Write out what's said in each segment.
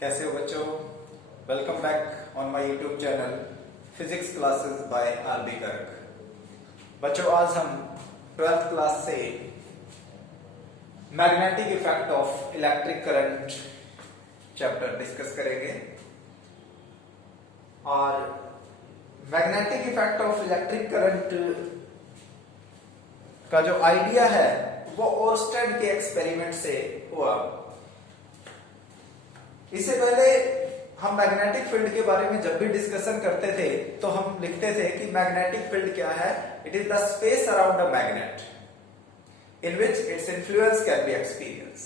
कैसे हो बच्चों? Welcome back on my YouTube channel physics classes by RB Garg. बच्चों, आज हम 12th क्लास से magnetic effect of electric current chapter discuss करेंगे। और magnetic effect of electric current का जो आइडिया है वो ओरस्टेड के एक्सपेरिमेंट से हुआ। इससे पहले हम मैग्नेटिक फील्ड के बारे में जब भी डिस्कशन करते थे तो हम लिखते थे कि मैग्नेटिक फील्ड क्या है? It is the space around a magnet in which its influence can be experience.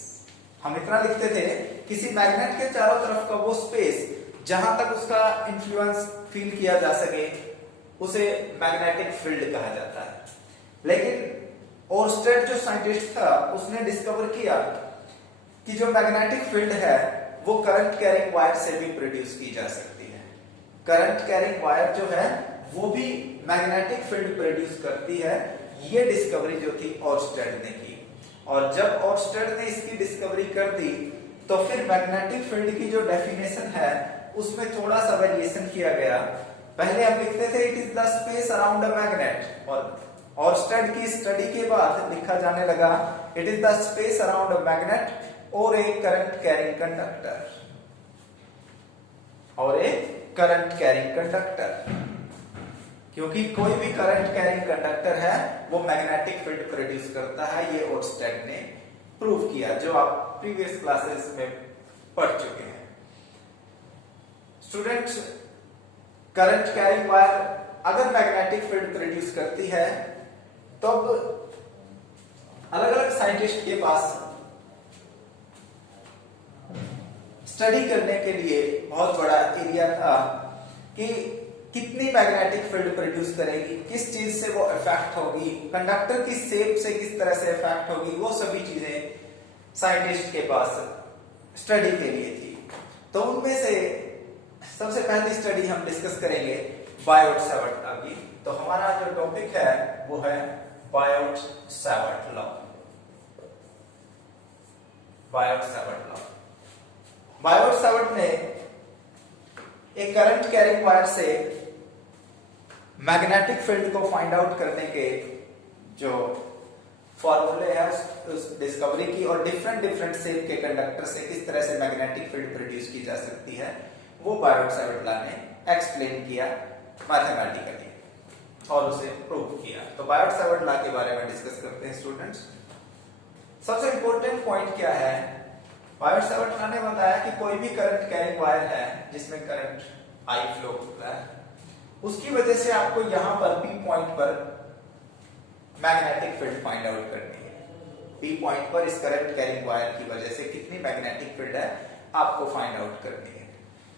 हम इतना लिखते थे, किसी मैग्नेट के चारों तरफ का वो स्पेस जहां तक उसका इन्फ्लुएंस फील किया जा सके उसे मैग्नेटिक फील्ड कहा जाता है। लेकिन ओरस्टेड जो साइंटिस्ट था उसने डिस्कवर किया कि जो मैग्नेटिक फील्ड है वो करंट कैरिंग वायर से भी प्रोड्यूस की जा सकती है। करंट कैरिंग वायर जो है वो भी मैग्नेटिक फील्ड प्रोड्यूस करती है। ये डिस्कवरी जो थी ओरस्टेड ने की, और जब ओरस्टेड ने इसकी डिस्कवरी कर दी तो फिर मैग्नेटिक फील्ड की जो डेफिनेशन है उसमें थोड़ा सा वेरिएशन किया गया। पहले हम लिखते थे it is the space around a magnet, और ओरस्टेड की स्टडी के बाद लिखा जाने लगा it is the space around a magnet और ए करंट कैरिंग कंडक्टर, और ए करंट कैरिंग कंडक्टर। क्योंकि कोई भी करंट कैरिंग कंडक्टर है वो मैग्नेटिक फील्ड प्रोड्यूस करता है। ये ओरस्टेड ने प्रूव किया, जो आप प्रीवियस क्लासेस में पढ़ चुके हैं। स्टूडेंट्स, करंट कैरिंग वायर अगर मैग्नेटिक फील्ड प्रोड्यूस करती है तो अब अलग अलग साइंटिस्ट के पास स्टडी करने के लिए बहुत बड़ा एरिया था कि कितनी मैग्नेटिक फील्ड प्रोड्यूस करेगी, किस चीज से वो इफेक्ट होगी, कंडक्टर की शेप से किस तरह से इफेक्ट होगी, वो सभी चीजें साइंटिस्ट के पास स्टडी के लिए थी। तो उनमें से सबसे पहली स्टडी हम डिस्कस करेंगे बायोट-सावर्ट लॉ की। तो हमारा जो टॉपिक है वो है Biot-Savart law. Biot-Savart law, Biot-Savart ने एक करंट कैरिंग वायर से मैग्नेटिक फील्ड को फाइंड आउट करने के जो फॉर्मूले हैं उस डिस्कवरी की, और डिफरेंट शेप के कंडक्टर से किस तरह से मैग्नेटिक फील्ड प्रोड्यूस की जा सकती है वो बायोट-सावर्ट लॉ ने एक्सप्लेन किया मैथमेटिकली और उसे प्रूव किया। तो बायोट-सावर्ट लॉ के बारे में डिस्कस करते हैं स्टूडेंट्स। सबसे इंपॉर्टेंट पॉइंट क्या है? बायोट-सावर्ट लॉ ने बताया कि कोई भी करंट कैरिंग वायर है जिसमें करंट आई फ्लो होता है, उसकी वजह से आपको यहां पर पी पॉइंट पर मैग्नेटिक फील्ड फाइंड आउट करनी है। पी पॉइंट पर इस करंट कैरिंग वायर की वजह से कितनी मैग्नेटिक फील्ड है आपको फाइंड आउट करनी है।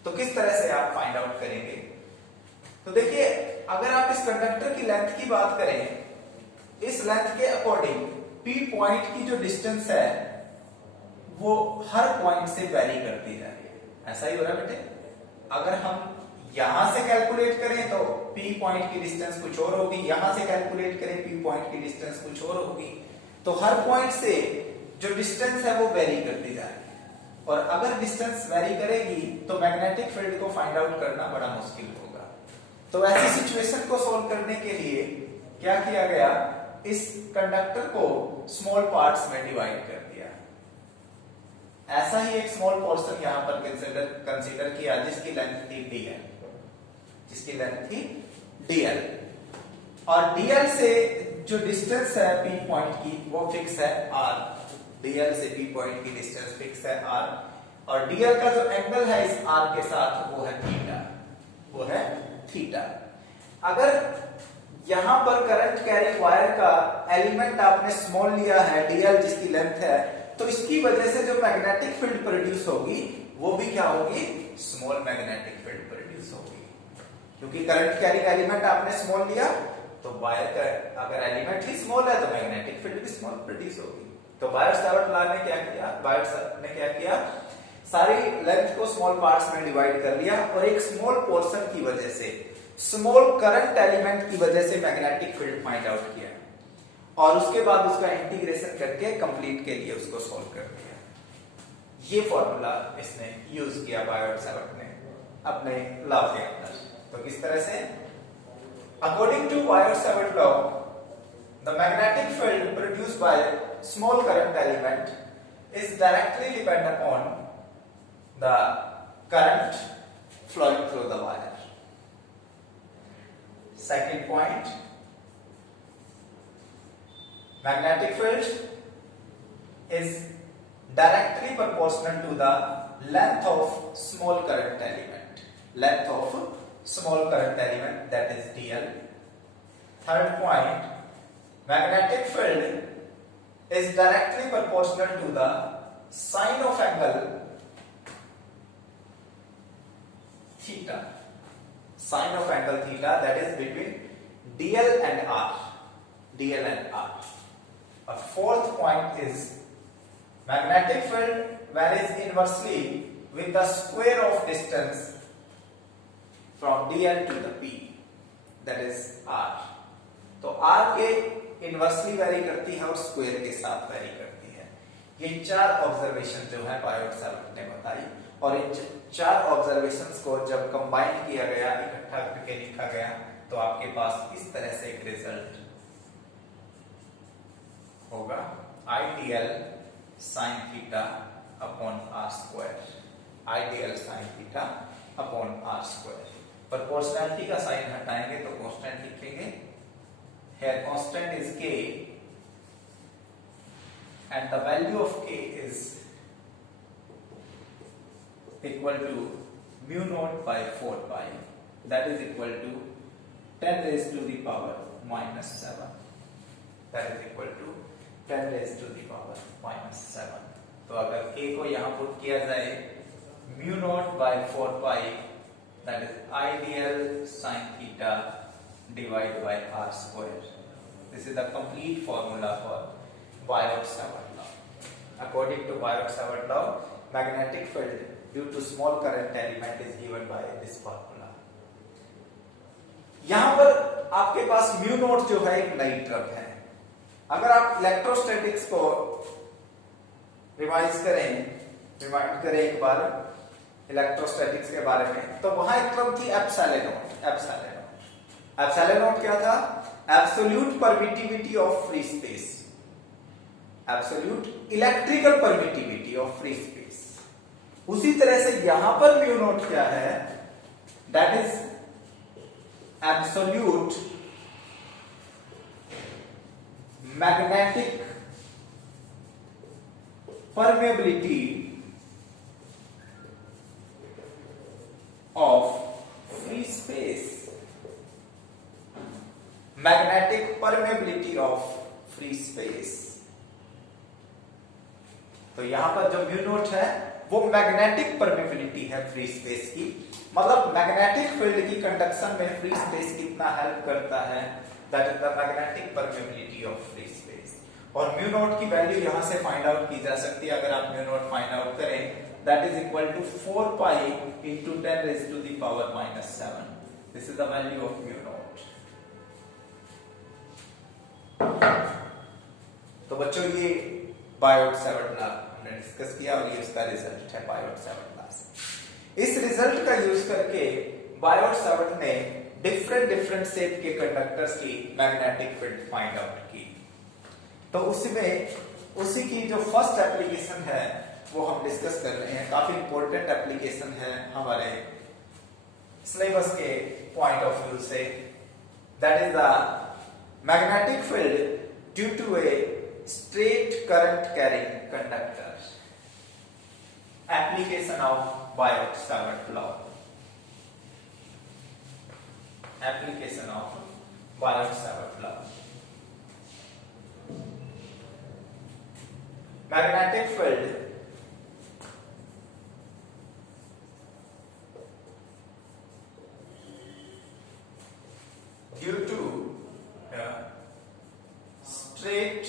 तो किस तरह से आप फाइंड आउट करेंगे? तो देखिए, अगर आप इस कंडक्टर की लेंथ की बात करें, इस लेंथ के अकॉर्डिंग पी पॉइंट की जो डिस्टेंस है वो हर पॉइंट से वेरी करती है। ऐसा ही हो रहा है बेटे। अगर हम यहां से कैलकुलेट करें तो पी पॉइंट की डिस्टेंस कुछ और होगी, यहां से कैलकुलेट करें पी पॉइंट की डिस्टेंस कुछ और होगी। तो हर पॉइंट से जो डिस्टेंस है वो वेरी करती जाएगी, और अगर डिस्टेंस वेरी करेगी तो मैग्नेटिक फील्ड को फाइंड आउट करना बड़ा मुश्किल होगा। तो ऐसी सिचुएशन को सॉल्व करने के लिए क्या किया गया, इस कंडक्टर को स्मॉल पार्ट्स में डिवाइड कर दिया। ऐसा ही एक स्मॉल पोर्शन यहां पर कंसीडर किया जिसकी लेंथ थी dl, जिसकी लेंथ थी dl, और dl से जो डिस्टेंस है p पॉइंट की वो फिक्स है r। dl से p पॉइंट की डिस्टेंस फिक्स है r, और dl का जो एंगल है इस r के साथ वो है थीटा, वो है थीटा। अगर यहां पर करंट कैरिंग वायर का एलिमेंट आपने स्मॉल लिया है dl जिसकी लेंथ है, तो इसकी वजह से जो मैग्नेटिक फील्ड प्रोड्यूस होगी वो भी क्या होगी? स्मॉल मैग्नेटिक फील्ड प्रोड्यूस होगी। क्योंकि करंट कैरिंग एलिमेंट आपने स्मॉल लिया तो वायर का अगर एलिमेंट ही स्मॉल है तो मैग्नेटिक फील्ड भी स्मॉल प्रोड्यूस होगी। तो बायोट-सावर्ट लॉ ने क्या किया? बायोट-सावर्ट ने क्या किया? सारी लेंथ को स्मॉल पार्ट्स में डिवाइड कर लिया, और एक स्मॉल पोर्शन की वजह से, स्मॉल करंट एलिमेंट की वजह से मैग्नेटिक फील्ड फाइंड आउट किया, और उसके बाद उसका इंटीग्रेशन करके कंप्लीट के लिए उसको सॉल्व कर दिया। ये फॉर्मूला इसने यूज किया बायोट सावर्ट ने अपने लॉ के अंदर। तो किस तरह से, according to Biot Savart law, the magnetic field produced by small current element is directly depend upon the current flowing through the wire. Second point, magnetic field is directly proportional to the length of small current element. Length of small current element, that is dl. Third point, magnetic field is directly proportional to the sine of angle theta, sine of angle theta, that is between dl and r, dl and r. A fourth point is magnetic field varies inversely with the square of distance from dl to the p, that is r. तो r के inversely vary करती है और square के साथ vary करती है। ये चार ऑब्जर्वेशन जो है बायोट सावर्ट ने बताई, और इन चार ऑब्जर्वेशंस को जब कंबाइन किया गया, इकट्ठा करके लिखा गया, तो आपके पास इस तरह से एक रिजल्ट होगा, I dl sine theta upon R square, I dl sine theta upon R square. Proportionality का साइन हटाएंगे तो कांस्टेंट लिखेंगे, here constant is k and the value of k is equal to mu naught by 4 pi, that is equal to 10 raised to the power minus 7, that is equal to 10 raised to the power minus 7। तो अगर k को यहाँ put किया जाए, mu naught by 4 pi, that is ideal sin theta divided by r square. This is the complete formula for Biot-Savart law. According to Biot-Savart law, magnetic field due to small current element is given by this formula. यहां पर आपके पास mu naught जो है एक नई term है। अगर आप इलेक्ट्रोस्टैटिक्स को रिवाइंड करें एक बार इलेक्ट्रोस्टैटिक्स के बारे में, तो वहां एक टर्म थी एप्सिलॉन नोट। एप्सिलॉन नोट क्या था? Absolute permittivity of free space, absolute electrical permittivity of free space. उसी तरह से यहां पर म्यू नोट क्या है? That is absolute magnetic permeability of free space, magnetic permeability of free space. तो यहां पर जो म्यू नोट है वो मैग्नेटिक परमेबिलिटी है फ्री स्पेस की, मतलब मैग्नेटिक फील्ड की कंडक्शन में फ्री स्पेस कितना हेल्प करता है, that is the magnetic permeability of free space. और म्यू नोट की वैल्यू यहां से फाइंड आउट की जा सकती है। अगर आप म्यू नोट फाइंड आउट करें, that is equal to 4 pi into 10 raise to the power minus 7। This is the value of mu naught. तो बच्चों ये बायोट-सावर्ट लॉ हमने डिस्कस किया और ये उसका रिजल्ट है बायोट-सावर्ट लॉ से। इस रिजल्ट का यूज करके बायोट-सावर्ट ने डिफरेंट शेप के कंडक्टर्स की मैग्नेटिक फील्ड फाइंड आउट की। तो उसी की जो फर्स्ट एप्लीकेशन है वो हम डिस्कस कर रहे हैं। काफी इंपॉर्टेंट एप्लीकेशन है हमारे सिलेबस के पॉइंट ऑफ व्यू से। That is the magnetic field due to a straight current carrying conductor, application of Biot-Savart law, application of Biot-Savart law। magnetic field due to straight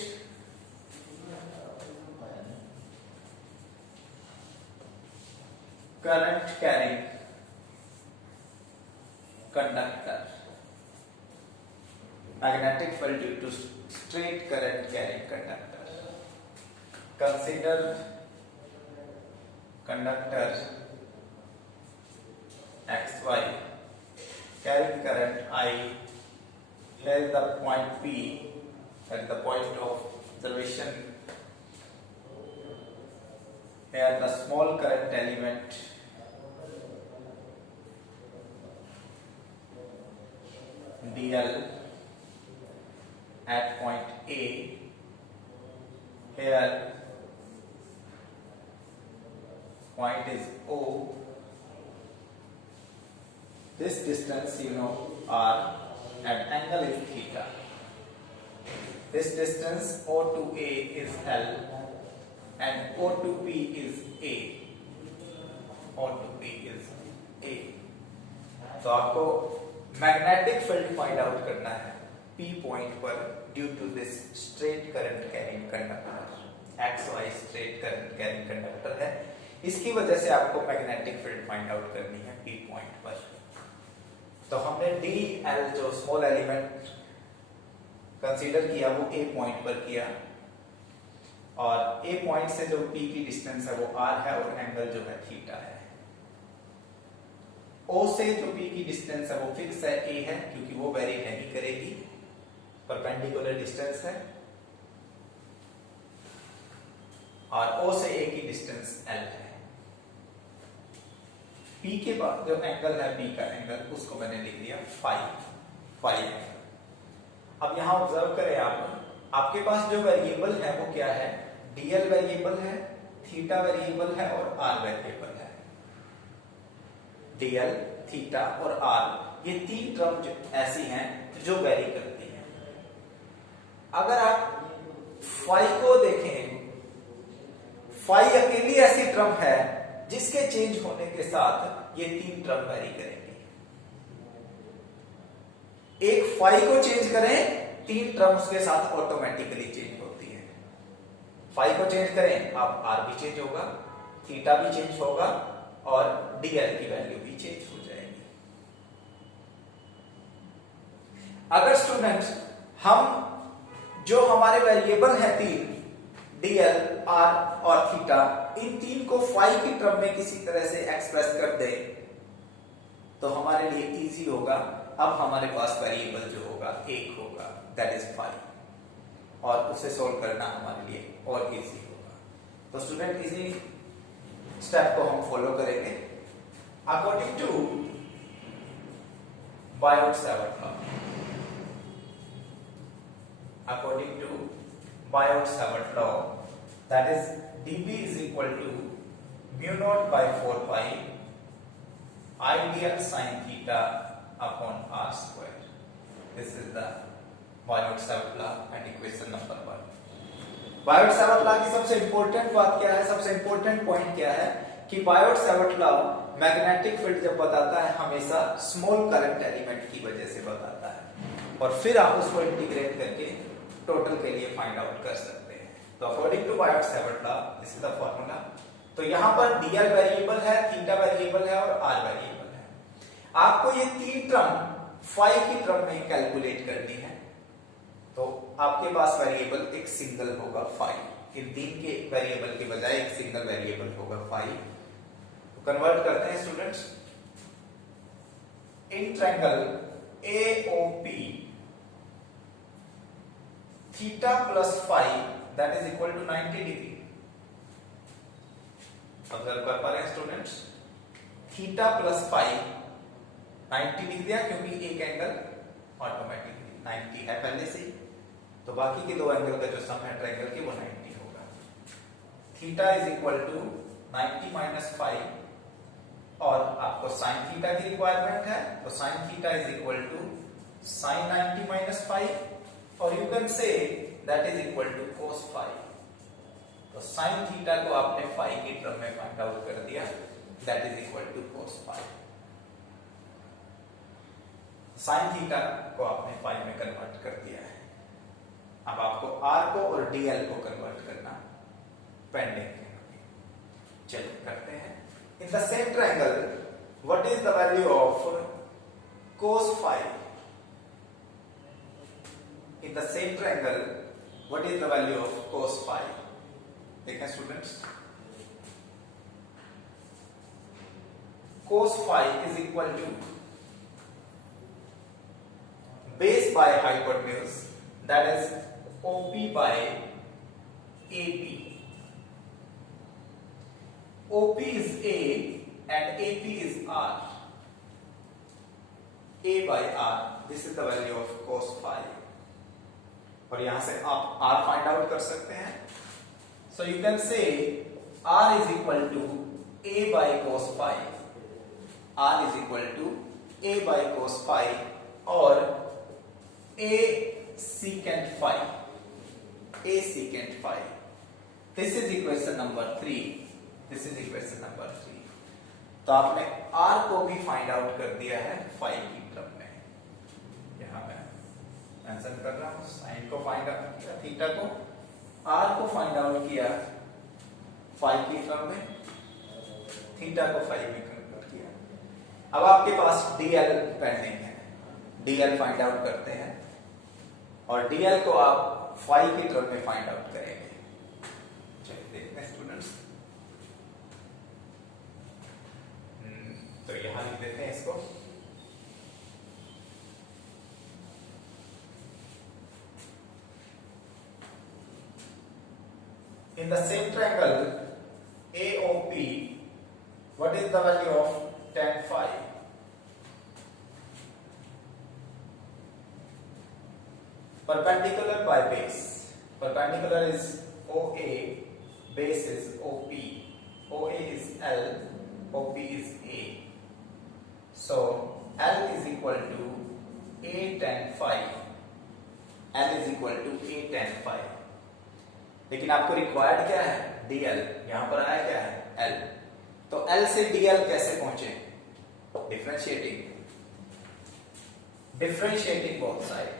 current carrying conductor, magnetic field due to straight current carrying conductor। Consider conductor XY carrying current I. Here is the point P, at the point of observation. Here the small current element DL at point A. Here point is O. This distance you know R, and angle is theta. This distance O to A is L and O to P is A. O to P is A. तो आपको magnetic field find out करना है P point पर due to this straight current carrying conductor. XY straight current carrying conductor है, इसकी वजह से आपको मैग्नेटिक फील्ड फाइंड आउट करनी है P पॉइंट पर. तो हमने DL जो स्मॉल एलिमेंट कंसीडर किया वो A पॉइंट पर किया, और A पॉइंट से जो P की डिस्टेंस है वो R है और एंगल जो है थीटा है. O से जो P की डिस्टेंस है वो फिक्स है, A है, क्योंकि वो वेरी नहीं करेगी, परपेंडिकुलर डिस्टेंस है, और O से A की डिस्टेंस L है. P के बाद जो एंगल है P का एंगल, उसको मैंने लिख दिया फाई एंगल. अब यहां ऑब्जर्व करें आपके पास जो वेरिएबल है वो क्या है? DL वेरिएबल है, थीटा वेरिएबल है और R वेरिएबल है. DL, थीटा और R ये तीन टर्म ऐसी हैं जो वेरी करती हैं. अगर आप फाई को देखें, फाई अकेली ऐसी टर्म है जिसके चेंज होने के साथ ये तीन टर्म वेरी करेंगे. एक फाई को चेंज करें, तीन टर्म उसके साथ ऑटोमेटिकली चेंज होती है. फाई को चेंज करें, आप आर भी चेंज होगा, थीटा भी चेंज होगा और डीएल की वैल्यू भी चेंज हो जाएगी. अगर स्टूडेंट्स हम जो हमारे वेरिएबल है तीन, डीएल, आर और थीटा, इन तीन को फाई की टर्म में किसी तरह से एक्सप्रेस कर दे तो हमारे लिए इजी होगा. अब हमारे पास वेरिएबल जो होगा एक होगा, दैट इज फाई, और उसे सोल्व करना हमारे लिए और इजी होगा. तो स्टूडेंट इसी स्टेप को हम फॉलो करेंगे according to Biot Savart law. According to Biot Savart law, that is dB is equal to mu naught by 4 pi ideal sin theta upon r square. This is the Biot-Savart law and equation number 1. Biot-Savart law की सबसे important बात क्या है, सबसे important point क्या है कि Biot-Savart law magnetic field जब बताता है हमेशा स्मॉल करंट एलिमेंट की वजह से बताता है, और फिर आप उसको इंटीग्रेट करके टोटल के लिए फाइंड आउट कर सकते हैं. तो according to Biot Savart law this is the formula. तो यहां पर डीएल वेरिएबल है, थीटा वेरिएबल है और आर वेरिएबल है. आपको ये तीन टर्म फाई की टर्म में कैलकुलेट करनी है. तो आपके पास वेरिएबल एक सिंगल होगा फाई. इन तीन के वेरिएबल के बजाय एक सिंगल वेरिएबल होगा फाई. तो कन्वर्ट करते हैं students. In triangle AOP theta plus phi that is equal to 90 degree. Observe कर पा रहे हैं students, theta plus phi 90 degree है, क्योंकि एक एंगल ऑटोमेटिकली 90 है पहले से ही, तो बाकी के दो एंगल का जो सम है ट्रायंगल के वो 90 होगा. Theta is equal to 90 minus phi, और आपको साइन थीटा की रिक्वायरमेंट है, तो sine theta is equal to sine 90 minus phi, और you can say that is equal to cos phi. तो साइन थीटा को आपने फाई की टर्म में फाइंड आउट कर दिया, that is equal to cos phi. Sine theta को आपने फाई में कन्वर्ट कर दिया है. अब आपको आर को और डीएल को कन्वर्ट करना पेंडिंग है. चलिए करते हैं. In the same triangle what is the value of cos phi? In the same triangle what is the value of cos phi? देखें students, cos phi is equal to base by hypotenuse, that is OP by AP. OP is A and AP is R. A by R, this is the value of cos phi. और यहां से आप R find out कर सकते हैं. So you can say R is equal to A by cos phi. R is equal to A by cos phi और A secant phi. A secant phi. This is equation number 3. This is equation number 3. तो आपने R को भी find out कर दिया है phi की term में. यहां मैं मेंशन कर रहा हूं, साइन को फाइंड आउट किया, थीटा को, R को फाइंड आउट किया phi की टर्म में, थीटा को phi में कन्वर्ट किया. अब आपके पास dl पेंडिंग है. dl फाइंड आउट करते हैं और dl को आप phi की टर्म में फाइंड आउट करेंगे. चलिए देखते हैं स्टूडेंट्स. तो यहां लिख देते हैं इसको. In the same triangle AOP, what is the value of tan phi? Perpendicular by base. Perpendicular is OA, base is OP. OA is L, OP is A. So L is equal to A tan phi. L is equal to A tan phi. लेकिन आपको required क्या है? dl. यहां पर आया क्या है? L. तो L से dl कैसे पहुंचे? Differentiating both side.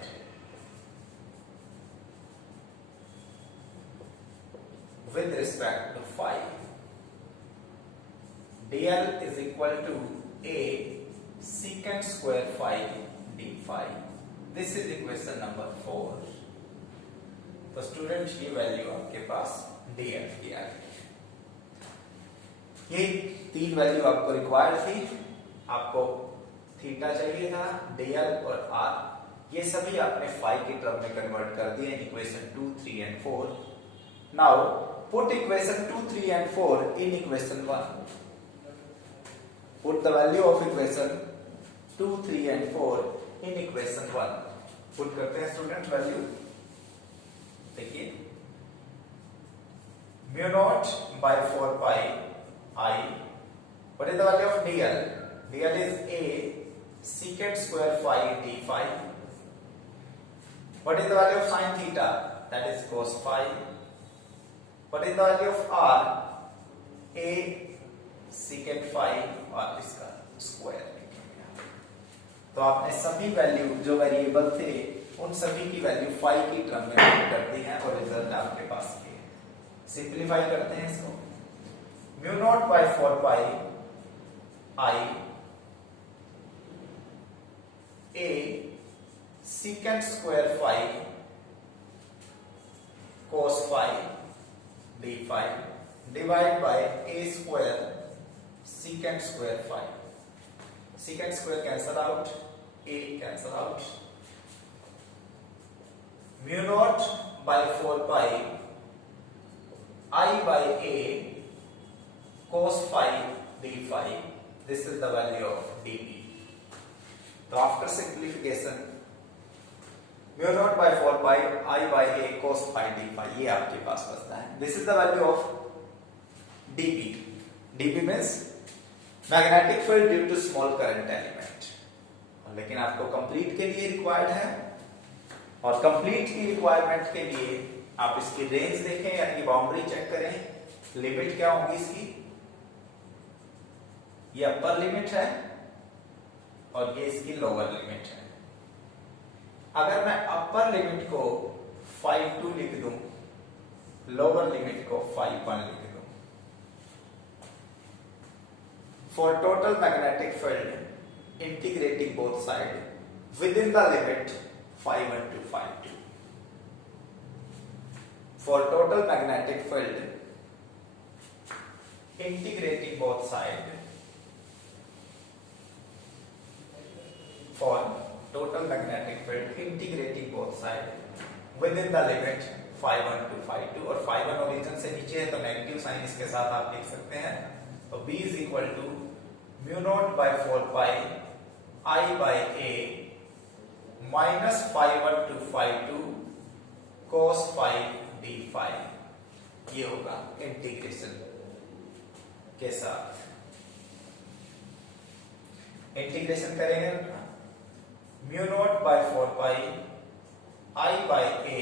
with respect to phi. dl is equal to A secant square phi d phi. This is equation number 4. तो स्टूडेंट ये वैल्यू आपके पास dl की आ गई. ये 3 वैल्यू आपको रिक्वायर्ड थी. आपको थीटा चाहिए था, dl और r. ये सभी आपने phi की टर्म में कन्वर्ट कर दिए in equation 2, 3 and 4. Now put equation 2, 3 and 4 in equation 1. Put the value of equation 2, 3 and 4 in equation 1. Put करते हैं स्टूडेंट वैल्यू. देखिए, mu naught by 4 pi I. What is the value of dl? dl is A secant square phi d phi. What is the value of sin theta? That is cos phi. What is the value of r? A secant phi और इसका square. तो आपने सभी value जो variable थे उन सभी की वैल्यू phi की टर्म में पुट कर दी है और रिजल्ट आपके पास ये. सिंपलीफाई करते हैं इसको. mu naught by 4 pi I A secant square phi cos phi d phi divided by A square secant square phi. Secant square cancel out, A cancel out. mu naught by 4 pi I by A cos phi d phi. This is the value of dp. So after simplification, mu naught by 4 pi I by A cos phi d phi ये आपके पास बचता है. This is the value of dp. dp means magnetic field due to small current element. लेकिन आपको complete के लिए required है और कंप्लीट की रिक्वायरमेंट के लिए आप इसकी रेंज देखें यानी कि बाउंड्री चेक करें. लिमिट क्या होगी इसकी? ये अपर लिमिट है और ये इसकी लोअर लिमिट है. अगर मैं अपर लिमिट को 5.2 लिख दूं, लोअर लिमिट को 5.1 लिख दूं. For total magnetic field integrating both side with in the limit 5.1 to 5.2. For total magnetic field integrating both sides for total magnetic field integrating both side within the limit phi1 to phi2 और phi1 origin से नीचे है तो negative sign इसके साथ आप लिख सकते हैं। तो B is equal to mu naught by 4 pi I by A minus phi1 to phi2 cos phi d phi, ये होगा इंटीग्रेशन के साथ। इंटीग्रेशन करेंगे mu naught by 4 pi I by A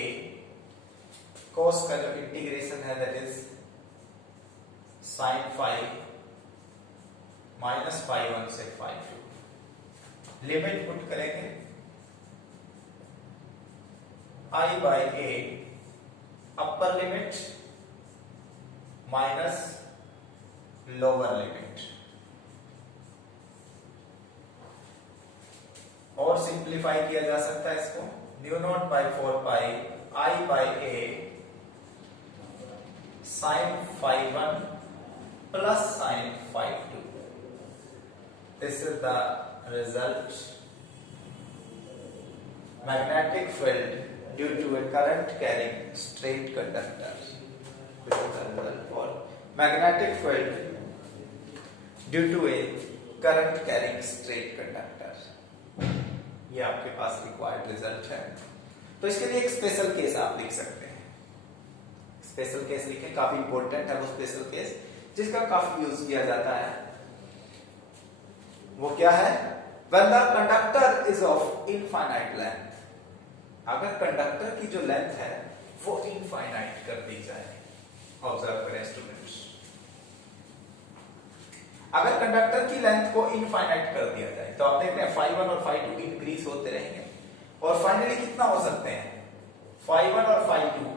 cos का जो इंटीग्रेशन है that is sin phi minus phi1 से phi2। Limit put करेंगे I by A upper limit minus lower limit, और सिंप्लीफाई किया जा सकता है इसको mu naught by 4 pi I by A sin phi1 plus sin phi2। This is the result. Magnetic field due to a current carrying straight conductor. This is the result for magnetic field due to a current carrying straight conductor. ये आपके पास required result है। तो इसके लिए एक special case आप लिख सकते हैं। स्पेशल केस लिखें, काफी इंपॉर्टेंट है वो स्पेशल केस जिसका काफी यूज किया जाता है। वो क्या है? When the conductor is of infinite length, अगर कंडक्टर की जो लेंथ है वो इनफाइनाइट कर दी जाए। ऑब्जर्व करें स्टूडेंट्स, अगर कंडक्टर की लेंथ को इनफाइनाइट कर दिया जाए तो आप देख रहे हैं phi1 और phi2 इंक्रीज होते रहेंगे और फाइनली कितना हो सकते हैं? phi1 और phi2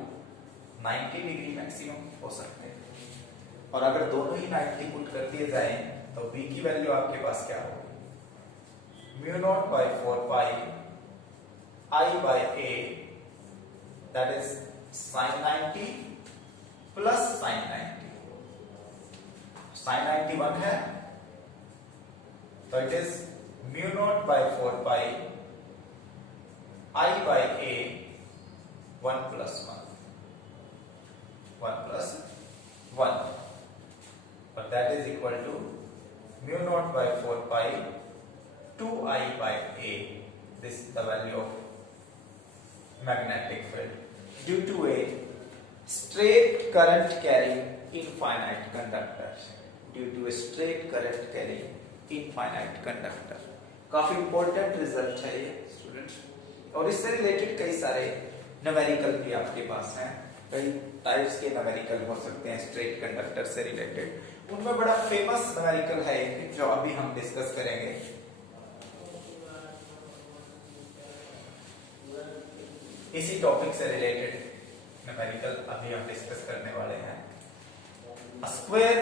90 डिग्री मैक्सिमम हो सकते हैं। और अगर दोनों ही 90 पुट कर दिए जाए तो b की वैल्यू आपके पास क्या होगी? Mu naught by 4 pi I by A that is sin 90 plus sin 90। sin 90 1 है तो it is mu naught by 4 pi I by A 1 plus 1 plus 1, but that is equal to mu naught by 4 pi 2I by A. This is the value of magnetic field due to a straight current carrying infinite conductor. Due to a straight current carrying infinite conductor. काफी important result है ये students, और इससे related कई सारे numerical भी आपके पास हैं। कई टाइप्स के न्यूमेरिकल हो सकते हैं स्ट्रेट कंडक्टर से रिलेटेड। उनमें बड़ा फेमस न्यूमेरिकल है एक जो अभी हम डिस्कस करेंगे। इसी टॉपिक से रिलेटेड न्यूमेरिकल अभी हम डिस्कस करने वाले हैं। Square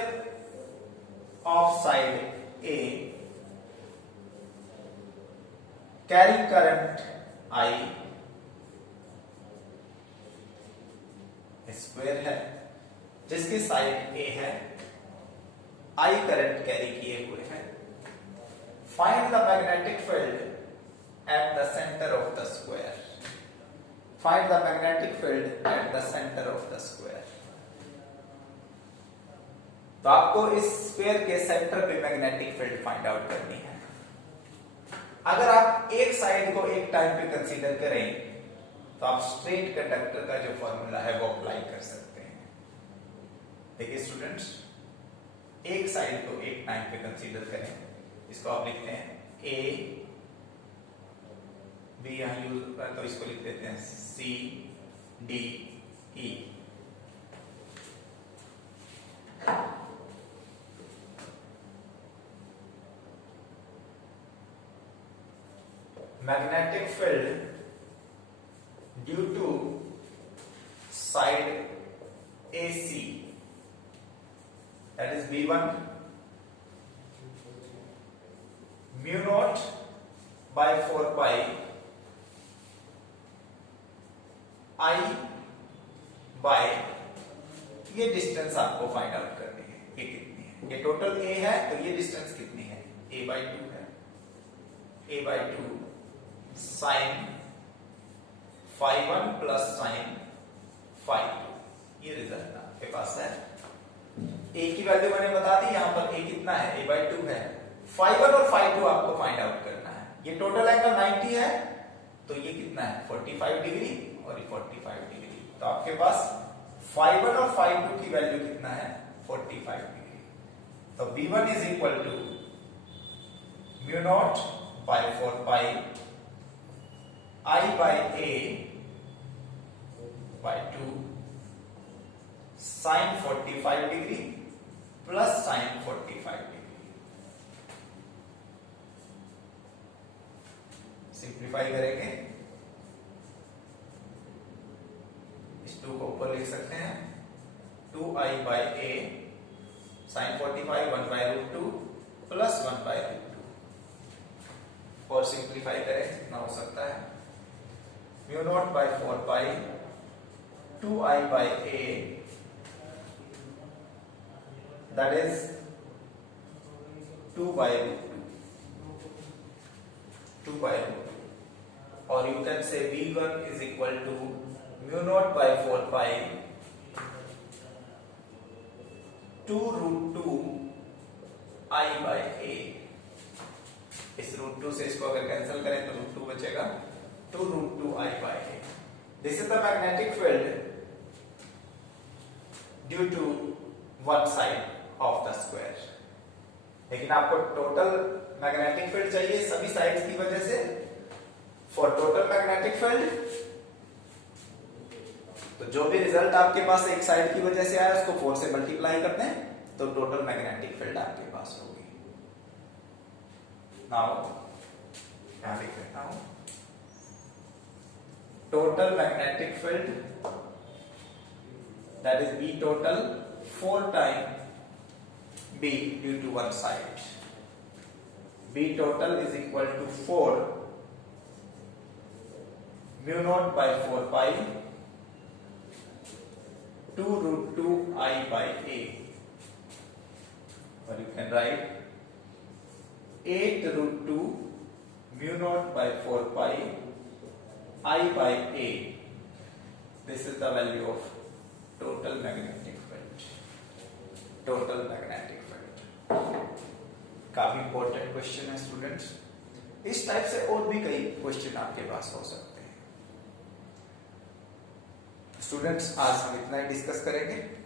of side A carry current I square है जिसकी साइड A है, I करंट कैरी किए हुए हैं। Find the magnetic field at the centre of the square. Find the magnetic field at the centre of the square. तो आपको इस square के सेंटर पे मैग्नेटिक फील्ड फाइंड आउट करनी है। अगर आप एक साइड को एक टाइम पे कंसीडर करें तो आप स्ट्रेट कंडक्टर का जो फॉर्मूला है वो अप्लाई कर सकते हैं। देखिए स्टूडेंट्स, एक साइड को एक टाइम पे कंसीडर करें, इसको आप लिखते हैं ए बी, यहां यूज होता है तो इसको लिख देते हैं C D E. Magnetic field due to side AC that is B1 mu naught by 4 pi I by, ये डिस्टेंस आपको फाइंड आउट करनी है। ये कितनी है? ये टोटल A है तो ये डिस्टेंस कितनी है? A by 2 है। a/2 साइन φ1 प्लस साइन φ2, ये रिजल्ट आपके पास है। a की वैल्यू मैंने बता दी, यहां पर a कितना है, a/2 है। φ1 और φ2 आपको फाइंड आउट करना है। ये टोटल एंगल 90 है, तो ये कितना है 45 डिग्री और ये 45 डिग्री, तो आपके पास φ1 और φ2 की वैल्यू कितना है 45 डिग्री। तो b1 is equal to mu naught by 4 pi I by a by 2 sine 45 degree plus sine 45 degree. Simplify करेंगे, इस 2 को ऊपर लिख सकते हैं 2i by a sine 45 1 by root 2 plus 1 by root 2, और सिंप्लीफाई करें कितना हो सकता है mu naught by 4 pi 2i by a that is 2 by root 2 by root 2, और you can say v1 is equal to mu naught by 4 pi 2 root 2 i by a। इस root 2 से इसको अगर कैंसिल करें तो रूट 2 बचेगा, 2 root 2 i by a। This is the magnetic field due to one side of the square. लेकिन आपको total magnetic field चाहिए सभी साइड्स की वजह से। फॉर टोटल मैग्नेटिक फील्ड, तो जो भी रिजल्ट आपके पास एक साइड की वजह से आया उसको 4 से मल्टीप्लाई करते हैं, तो टोटल मैग्नेटिक फील्ड आपके पास होगी। नाउ यहां लिख देता हूं total magnetic field that is B total 4 time B due to one side. B total is equal to 4 mu naught by 4 pi 2 root 2 I by a, or you can write 8 root 2 mu naught by 4 pi I by a. This is the value of total magnetic field. Total magnetic field काफी important question है students. इस type से और भी कई question आपके पास हो सकते हैं। स्टूडेंट्स आज हम इतना ही डिस्कस करेंगे।